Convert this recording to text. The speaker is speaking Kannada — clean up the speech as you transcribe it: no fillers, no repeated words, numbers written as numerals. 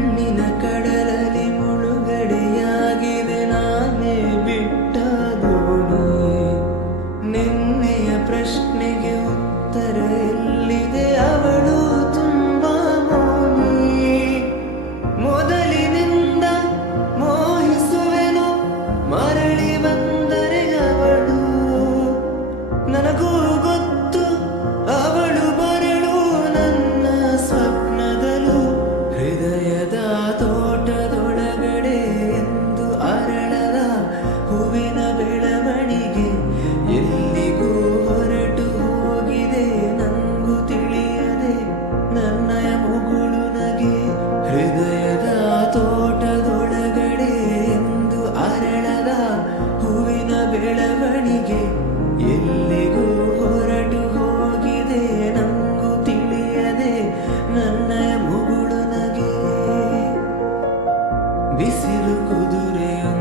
ಕಣ್ಣಿನ ಕಡಲಲ್ಲಿ ಮುಳುಗಡೆಯಾಗಿದೆ ನಾನೇ ಬಿಟ್ಟ ದೋಣಿ. ನಿನ್ನೆಯ ಪ್ರಶ್ನೆಗೆ ಉತ್ತರ ಎಲ್ಲಿದೆ, ಅವಳು ತುಂಬಾ ಮೌನಿ. ಮೊದಲಿನಿಂದ ಮೋಹಿಸುವೆನು, ಮರಳಿ ಬಂದರೆ ಅವಳು. ನನಗೂ ಗೊತ್ತು ಅವಳು ಬರಳು ನನ್ನ ಸ್ವಪ್ನದಲು. ಹೃದಯದ ತೋಟದೊಳಗಡೆ ಎಂದು ಅರಳದ ಹೂವಿನ ಬೆಳವಣಿಗೆ ಎಲ್ಲಿಗೂ ಹೊರಟು ಹೋಗಿದೆ ನಂಗೂ ತಿಳಿಯದೆ ನನ್ನಯ ಮುಗುಳು ನಗೆ. ಹೃದಯದ ತೋಟದೊಳಗಡೆ ಎಂದು ಅರಳದ ಹೂವಿನ ಬೆಳವಣಿಗೆ ಎಲ್ಲಿಗೂ ಹೊರಟು ಹೋಗಿದೆ ನಂಗೂ ತಿಳಿಯದೆ ನನ್ನಯ ಮುಗುಳು ನಗೆ. ಬಿಸಿಲು ಕುದುರೆಯೊಂದು